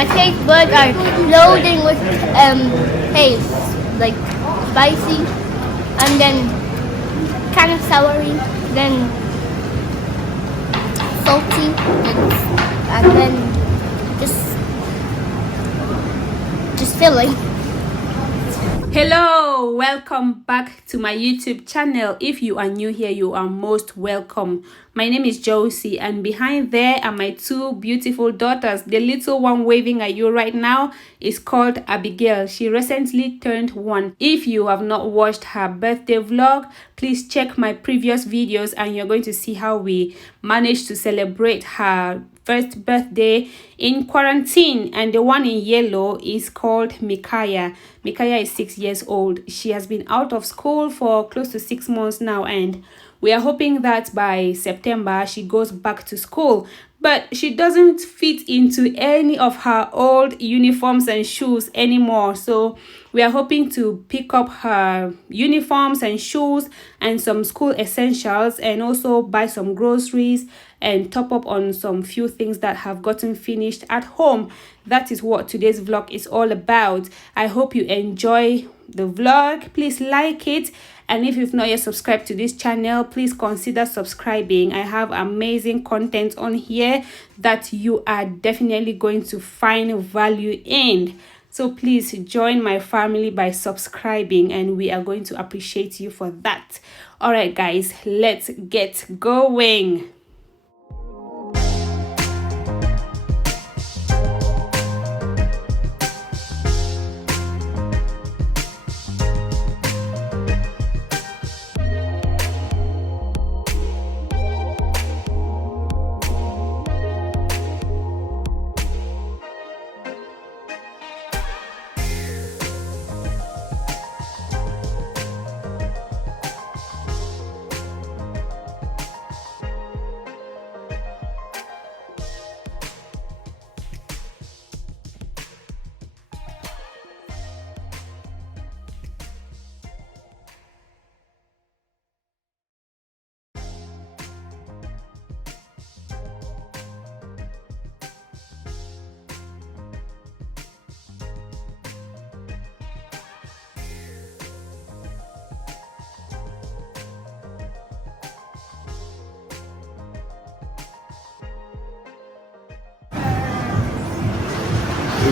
My taste buds are loading with taste, like spicy, and then kind of soury, then salty, and then just filling. Hello, welcome back to my YouTube channel. If you are new here, you are most welcome. My name is Josie, and behind there are my two beautiful daughters. The little one waving at you right now is called Abigail. She recently turned 1. If you have not watched her birthday vlog, please check my previous videos and you're going to see how we managed to celebrate her first birthday in quarantine. And the one in yellow is called Micaiah. Micaiah is 6 years old. She has been out of school for close to 6 months now, and we are hoping that by September she goes back to school. But she doesn't fit into any of her old uniforms and shoes anymore. So we are hoping to pick up her uniforms and shoes and some school essentials, and also buy some groceries and top up on some few things that have gotten finished at home. That is what today's vlog is all about. I hope you enjoy the vlog. Please like it, and if you've not yet subscribed to this channel, please consider subscribing. I have amazing content on here that you are definitely going to find value in. So please join my family by subscribing, and we are going to appreciate you for that. All right guys, let's get going.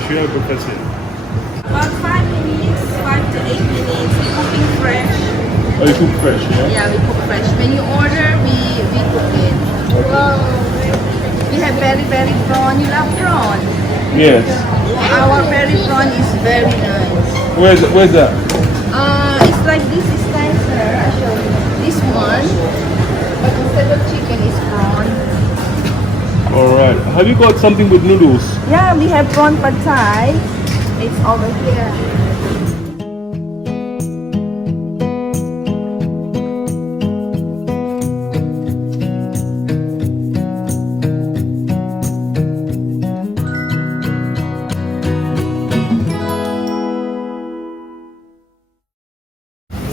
Should I book us in? About 5 minutes, 5 to 8 minutes. We cooking fresh. Oh, you cook fresh, yeah? Yeah, we cook fresh. When you order, we cook it. Whoa. We have very prawn. You love prawn? Yes. Our very prawn is very nice. Where's that? It's like this is nicer. I show you. This one, but instead of chicken, is prawn. Alright. Have you got something with noodles? Yeah, we have prawn pad thai. It's over here.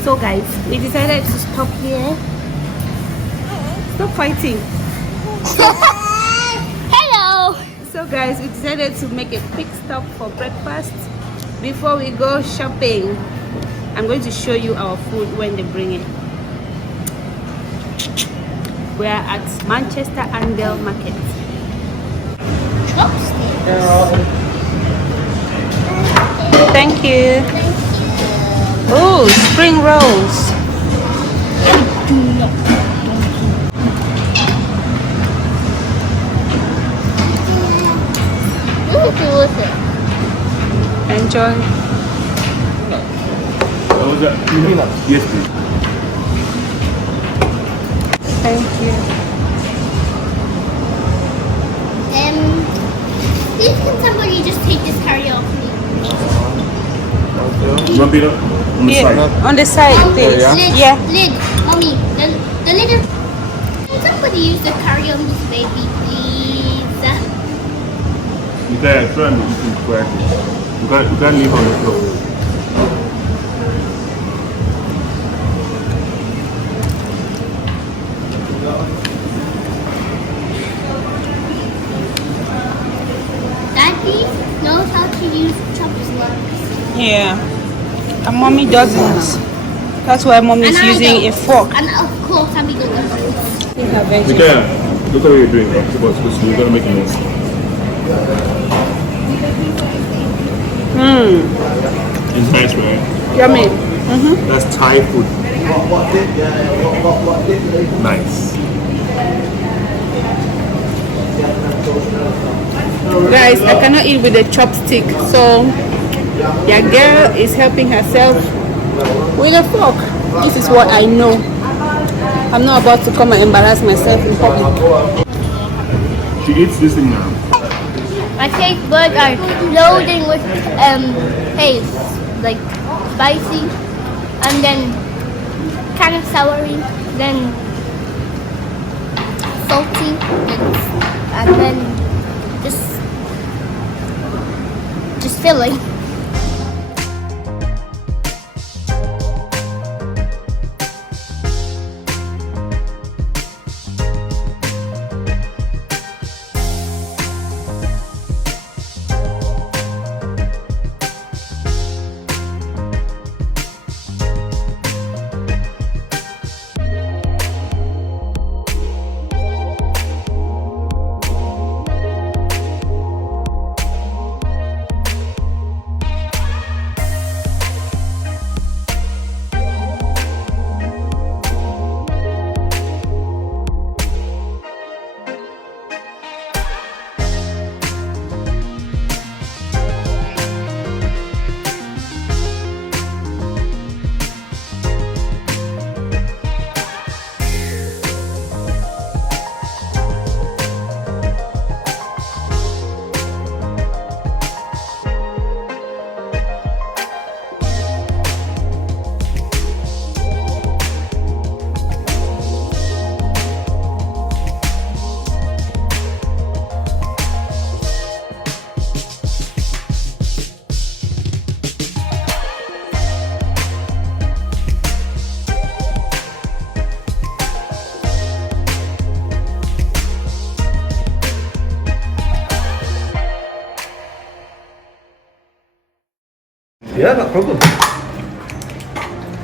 So guys, we decided to stop here. Stop fighting. Hello. So guys, we decided to make a quick stop for breakfast before we go shopping. I'm going to show you our food when they bring it. We are at Manchester Andale Market. Thank you. Oh, spring rolls. Delicious. Enjoy. What was that? Yes, please. Thank you. Please can somebody just take this carry off me? You want peanut? On the side. On the side, please. Lid, Yeah. lid, mommy, the lid is... Can somebody use the carry on this baby, please? You can't try and eat it correctly. You can't leave on the floor. Daddy? No, to use chopsticks. Yeah. And mommy doesn't. That's why mommy's And I using a don't. fork. And of course, I'm going to Mikael, look at what you're doing. Right? You're gonna make a mess. It's nice, right? Yummy. That's Thai food. Nice. Guys, I cannot eat with a chopstick, so your girl is helping herself with a fork. This is what I know. I'm not about to come and embarrass myself in public. She eats this thing now. My taste buds are loading with taste, like spicy, and then kind of soury, then salty, and then just filling. Yeah, no problem.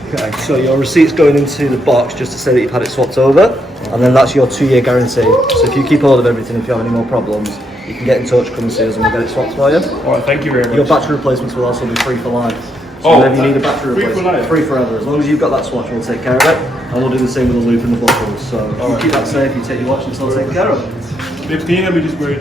Okay, so your receipt's going into the box just to say that you've had it swapped over, and then that's your 2-year guarantee. So if you keep hold of everything, if you have any more problems, you can get in touch, come and see us, and we'll get it swapped for you. Alright, thank you very much. Your battery replacements will also be free for life. So Oh, whenever you need a battery free for replacement, life? free forever. As long as you've got that swatch, we'll take care of it, and we'll do the same with the loop and the buckles. So you keep that safe, you take your watch until taken care of. 15, let me just wait.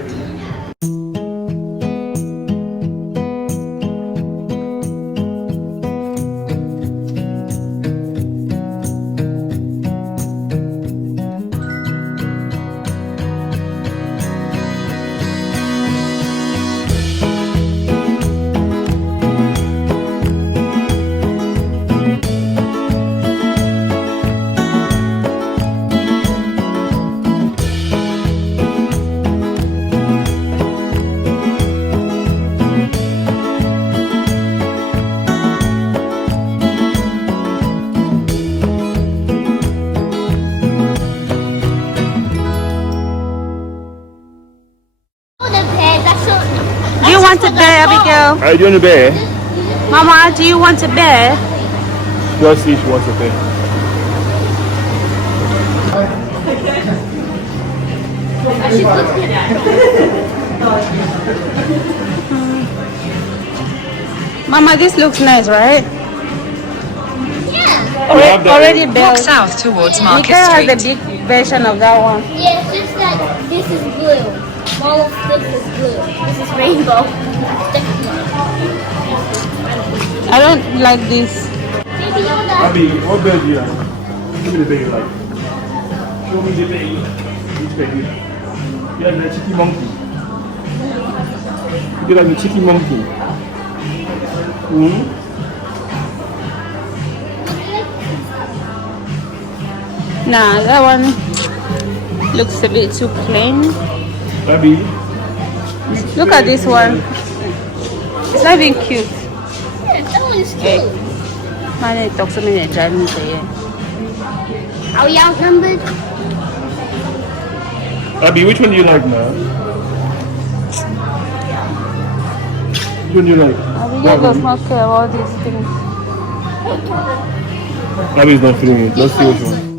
Do you want a bear, Abigail? Are you doing a bear? Mama, do you want a bear? Just see if she wants a bear. Mama, this looks nice, right? Yeah. Already built. Walk south towards Market Mikael has Street. a big version of that one. Yeah, it's just that this is blue. All of this is blue. This is rainbow. I don't like this. Maybe you're not. Abby, what bear do you like? Give me the bear you like. Show me the bear you like. Which bear you like? You like the cheeky monkey. You like the cheeky monkey. Hmm? Nah, that one looks a bit too plain. Abby, Look at this one. It's not even cute. That one's cute. Man, it talks to me, they drive me to here. Are we outnumbered? Abby, which one do you like now? Which one do you like? Abigail does not care about these things. Abby's not feeling it. Let's see which one.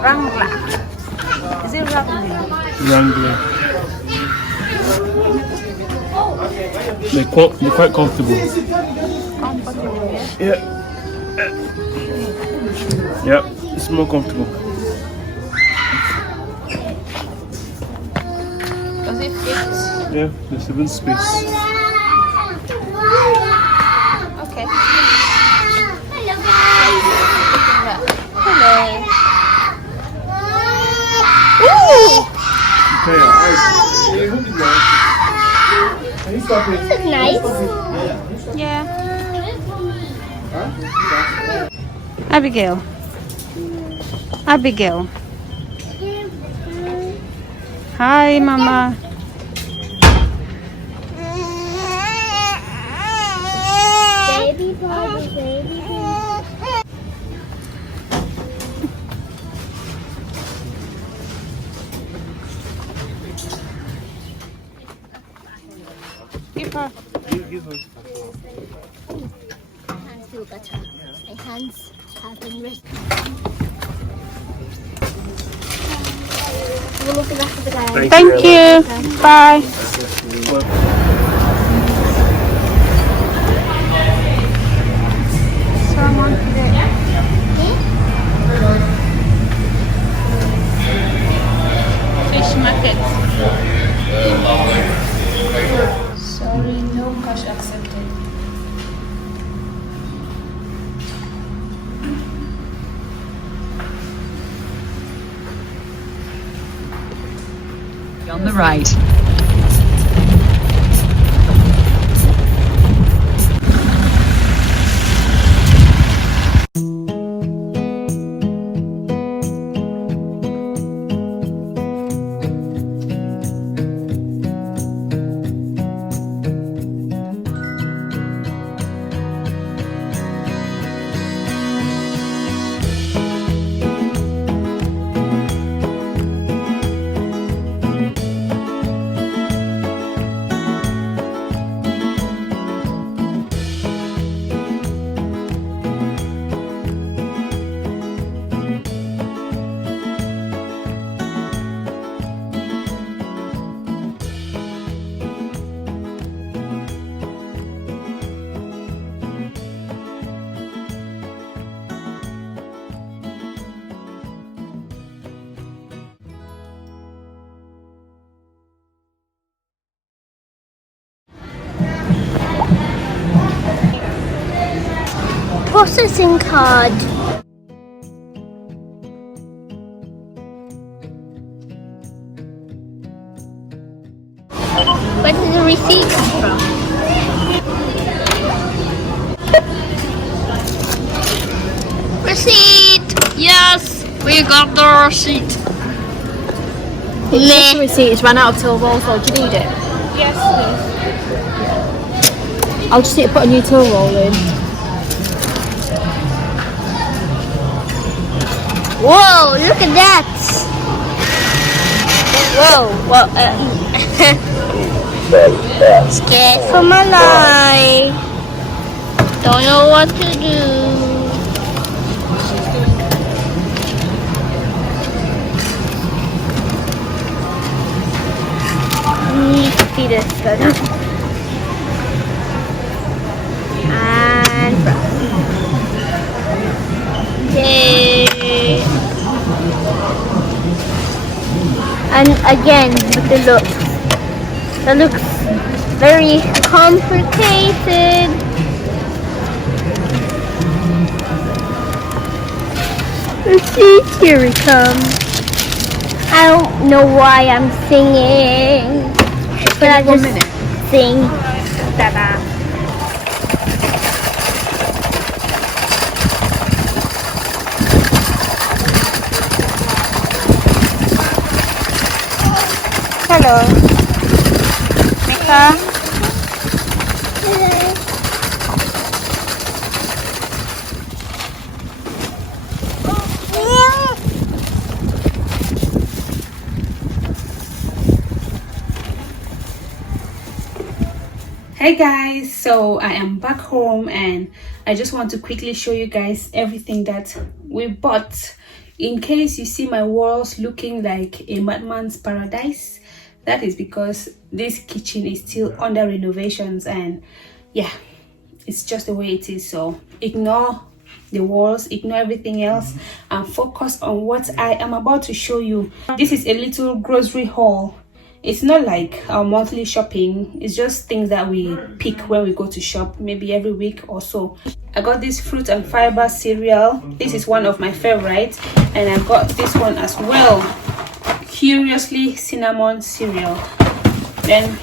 Wrangler. Is it Wrangler? Wrangler. They're quite comfortable. Comfortable, yeah? Yeah. Yeah, it's more comfortable. Does it fit? Yeah, there's even space. Okay. Hello guys. Hello. This is nice. Yeah. Abigail. Abigail. Hi, Mama. Baby body, baby body. Give her. Hands feel better. My hands have been ripped. We'll look at the rest of the day. Thank you. Bye. Someone there. Fish market. Sorry, no cash accepted. On the right. Processing card. Where did the receipt come from? Receipt! Yes! We got the receipt. It's just a receipt. It's ran out of till rolls. Do you need it? Yes, I'll just need to put a new till roll in. Whoa, look at that! Whoa, scared for my life. Don't know what to do. Need to feed this good. And yay! And again with the looks. That looks very complicated. Let's see, here we come. I don't know why I'm singing, but I just sing. Ta-da. Hello. Mika. Hey guys, so I am back home and I just want to quickly show you guys everything that we bought. In case you see my walls looking like a madman's paradise, that is because this kitchen is still under renovations, and yeah, it's just the way it is. So ignore the walls, ignore everything else, and focus on what I am about to show you. This is a little grocery haul. It's not like our monthly shopping, it's just things that we pick when we go to shop, maybe every week or so. I got this fruit and fiber cereal. This is one of my favorites, and I got this one as well, Curiously cinnamon cereal. Then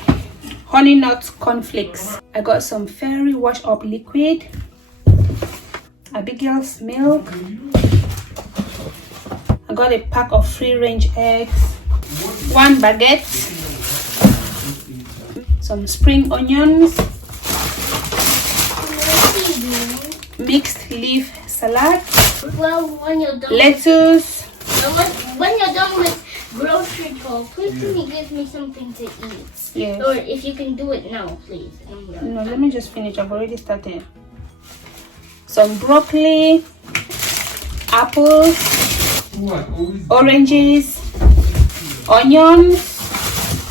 honey nut cornflakes. I got some fairy wash up liquid, Abigail's milk. I got a pack of free range eggs, 1 baguette, some spring onions, mixed leaf salad, Well, when you're done, lettuce. when you're done with grocery haul, please can you give me something to eat? Yes. Or if you can do it now, please. I'm done. No, let me just finish. I've already started. Some broccoli, apples, oranges, onions.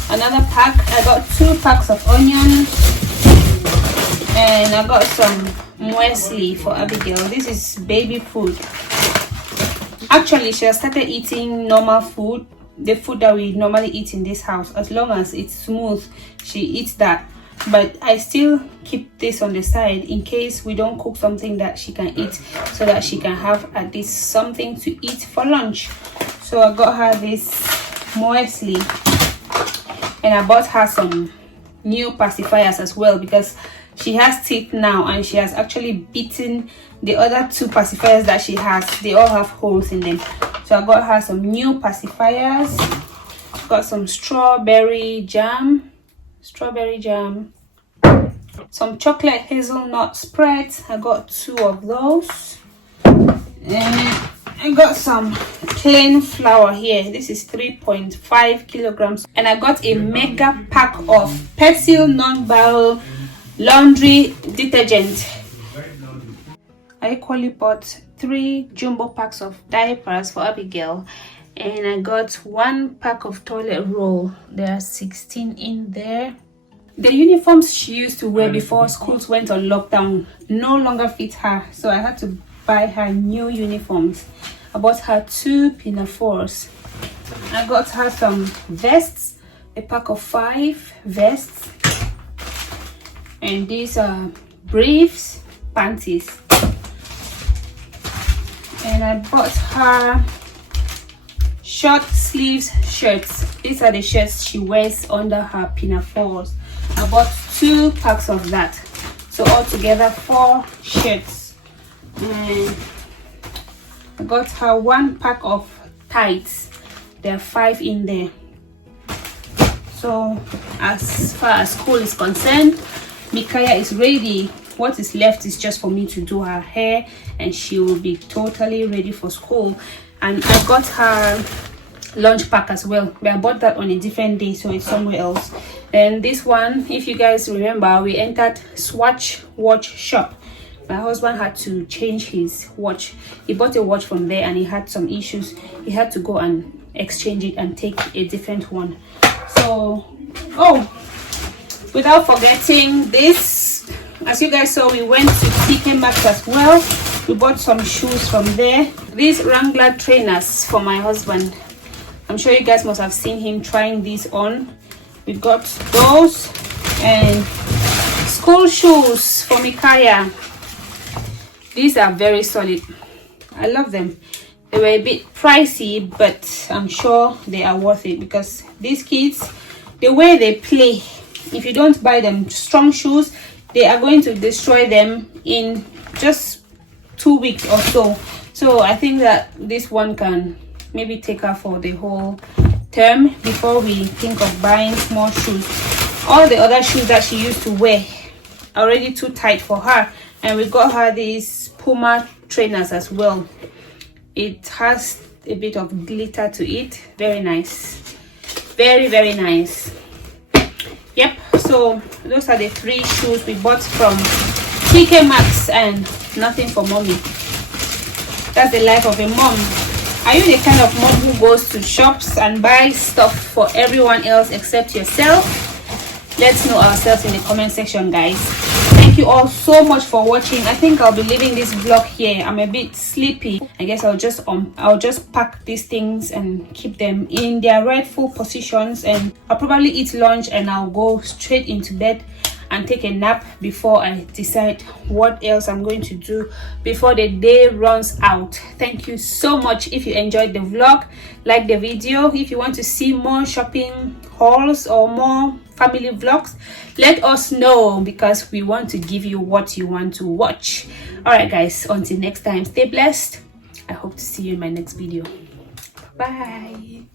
Another pack. I got 2 packs of onions, and I got some muesli for Abigail. This is baby food. Actually, she has started eating normal food, the food that we normally eat in this house. As long as it's smooth, she eats that. But I still keep this on the side in case we don't cook something that she can eat, so that she can have at least something to eat for lunch. So I got her this muesli, and I bought her some new pacifiers as well, because she has teeth now and she has actually beaten the other 2 pacifiers that she has. They all have holes in them. So I got her some new pacifiers. Got some strawberry jam, some chocolate hazelnut spreads. I got 2 of those, and I got some plain flour here. This is 3.5 kilograms, and I got a mega pack of Persil non-barrel laundry detergent. I equally bought 3 jumbo packs of diapers for Abigail, and I got 1 pack of toilet roll. There are 16 in there. The uniforms she used to wear before schools went on lockdown no longer fit her, so I had to buy her new uniforms. I bought her 2 pinafores. I got her some vests, a pack of 5 vests, and these are briefs, panties. And I bought her short sleeves shirts. These are the shirts she wears under her pinafores. I bought 2 packs of that, so altogether 4 shirts. And I got her 1 pack of tights. There are 5 in there. So as far as school is concerned, Mikaya is ready. What is left is just for me to do her hair, and she will be totally ready for school. And I got her lunch pack as well, but I bought that on a different day, so it's somewhere else. And this one, if you guys remember, we entered Swatch watch shop. My husband had to change his watch. He bought a watch from there and he had some issues. He had to go and exchange it and take a different one. So, oh, without forgetting this, as you guys saw, we went to TK Maxx as well. We bought some shoes from there. These Wrangler trainers for my husband. I'm sure you guys must have seen him trying these on. we got those, and school shoes for Mikaya. These are very solid. I love them. They were a bit pricey, but I'm sure they are worth it, because these kids, the way they play, if you don't buy them strong shoes, they are going to destroy them in just 2 weeks or so. So I think that this one can maybe take her for the whole term before we think of buying more shoes. All the other shoes that she used to wear are already too tight for her, and we got her these Puma trainers as well. It has a bit of glitter to it. Very nice, very nice. Yep, so those are the 3 shoes we bought from TK Maxx, and nothing for mommy. That's the life of a mom. Are you the kind of mom who goes to shops and buys stuff for everyone else except yourself? Let's know ourselves in the comment section, guys. Thank you all so much for watching. I think I'll be leaving this vlog here. I'm a bit sleepy. I guess I'll just pack these things and keep them in their rightful positions, and I'll probably eat lunch and I'll go straight into bed and take a nap before I decide what else I'm going to do before the day runs out. Thank you so much. If you enjoyed the vlog, like the video. If you want to see more shopping hauls or more family vlogs, let us know, because we want to give you what you want to watch. All right guys, until next time, stay blessed. I hope to see you in my next video. Bye.